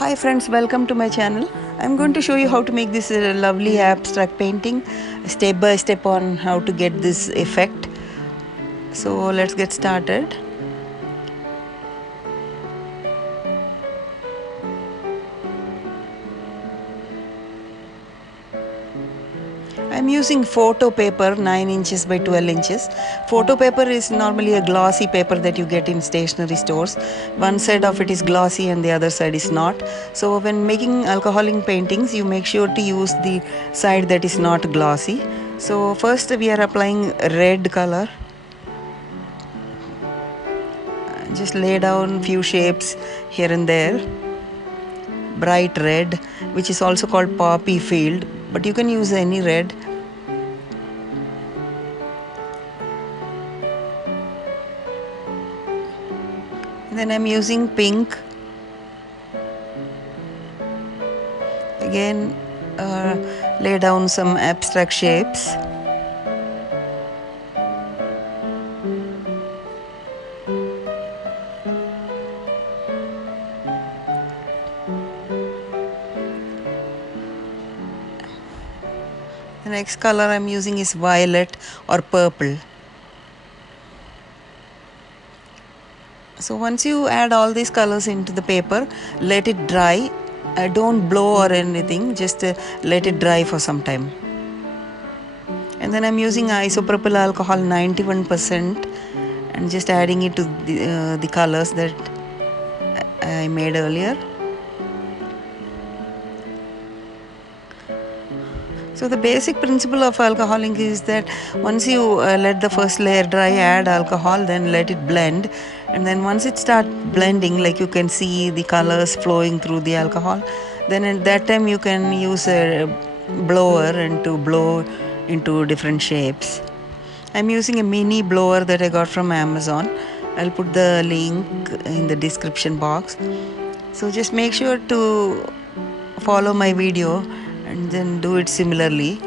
Hi friends, welcome to my channel. I'm going to show you how to make this lovely abstract painting step by step on how to get this effect. So let's get started. I'm using photo paper 9 inches by 12 inches. Photo paper is normally a glossy paper that you get in stationery stores. One side of it is glossy and the other side is not. So when making alcoholic paintings, you make sure to use the side that is not glossy. So first we are applying red color. Just lay down few shapes here and there. Bright red, which is also called poppy field, but you can use any red. And then I'm using pink. Again, lay down some abstract shapes. The next color I'm using is violet or purple. So once you add all these colors into the paper, let it dry. Don't blow or anything, just let it dry for some time. And then I'm using isopropyl alcohol 91% and just adding it to the colors that I made earlier. So the basic principle of alcoholing is that once you let the first layer dry, add alcohol, then let it blend, and then once it starts blending, like you can see the colors flowing through the alcohol, then at that time you can use a blower and to blow into different shapes. I'm using a mini blower that I got from Amazon. I'll put the link in the description box. So just make sure to follow my video and then do it similarly.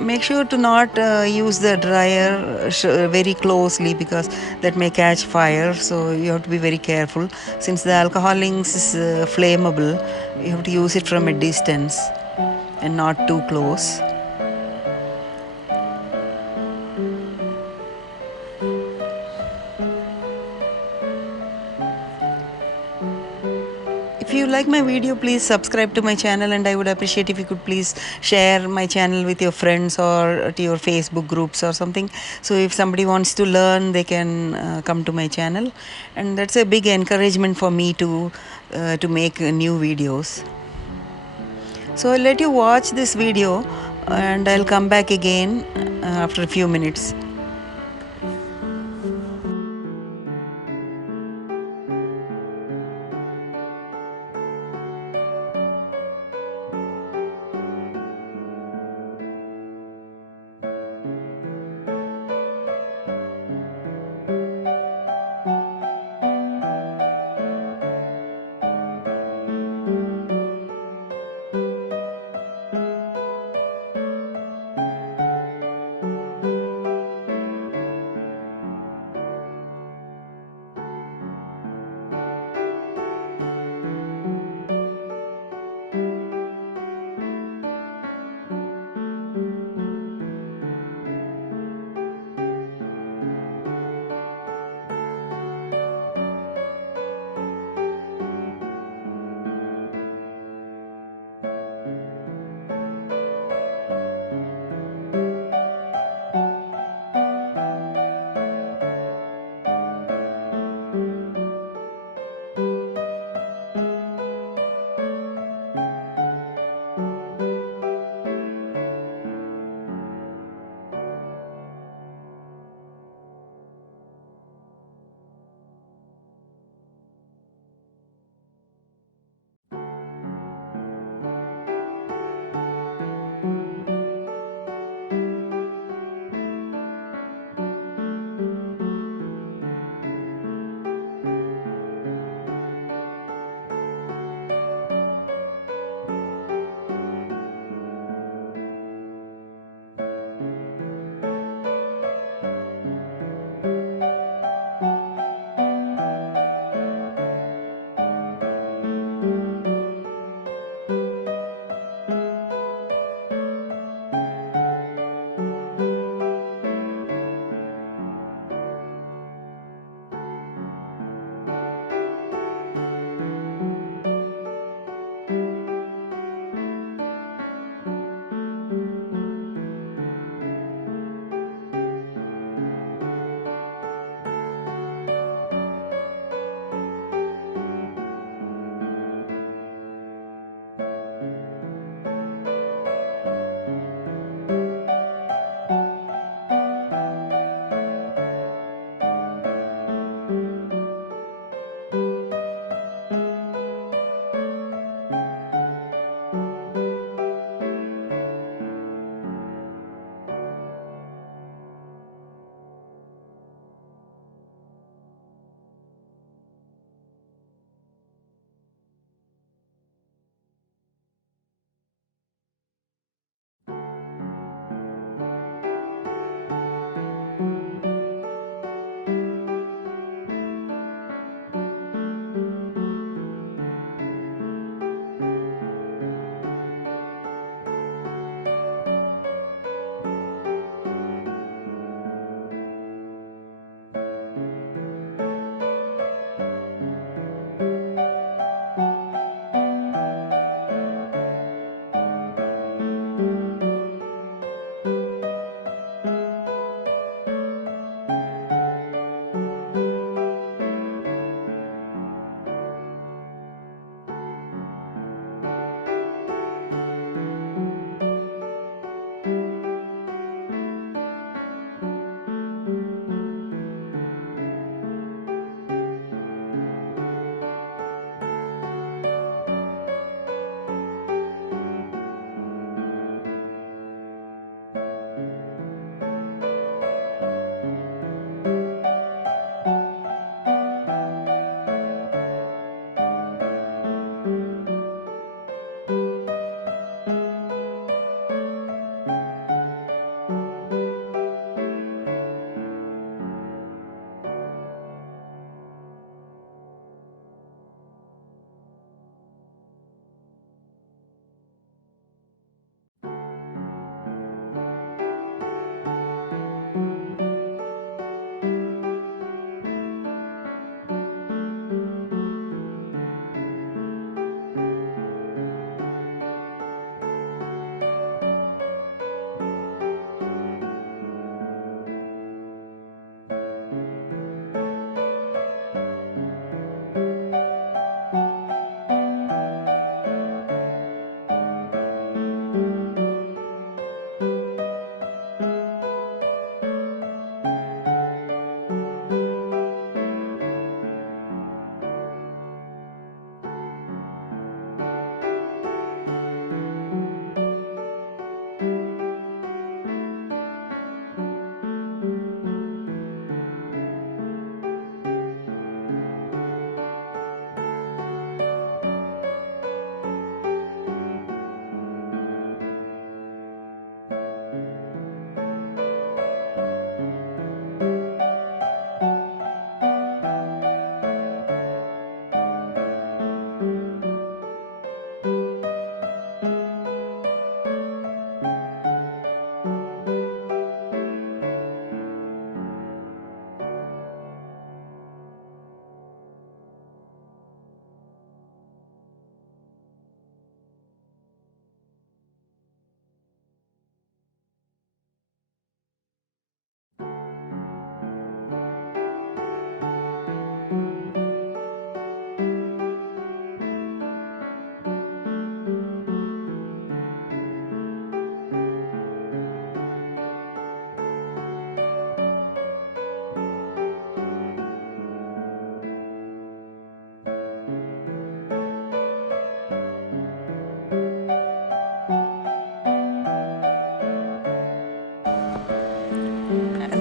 Make sure to not use the dryer very closely because that may catch fire, so you have to be very careful. Since the alcohol inks is flammable, you have to use it from a distance and not too close. If you like my video, please subscribe to my channel, and I would appreciate if you could please share my channel with your friends or to your Facebook groups or something. So if somebody wants to learn, they can come to my channel, and that's a big encouragement for me to make new videos. So I'll let you watch this video and I'll come back again after a few minutes.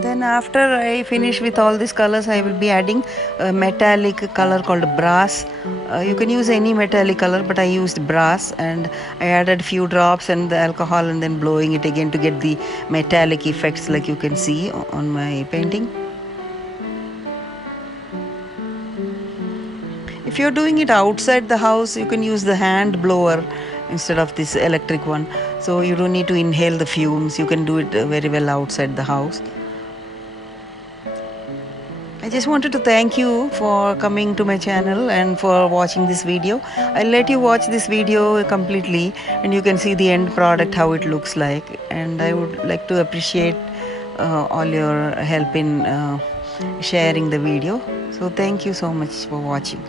Then after I finish with all these colors, I will be adding a metallic color called brass. You can use any metallic color, but I used brass, and I added few drops and the alcohol and then blowing it again to get the metallic effects like you can see on my painting. If you're doing it outside the house, you can use the hand blower instead of this electric one. So you don't need to inhale the fumes. You can do it very well outside the house. I just wanted to thank you for coming to my channel and for watching this video. I'll let you watch this video completely and you can see the end product, how it looks like. And I would like to appreciate all your help in sharing the video. So thank you so much for watching.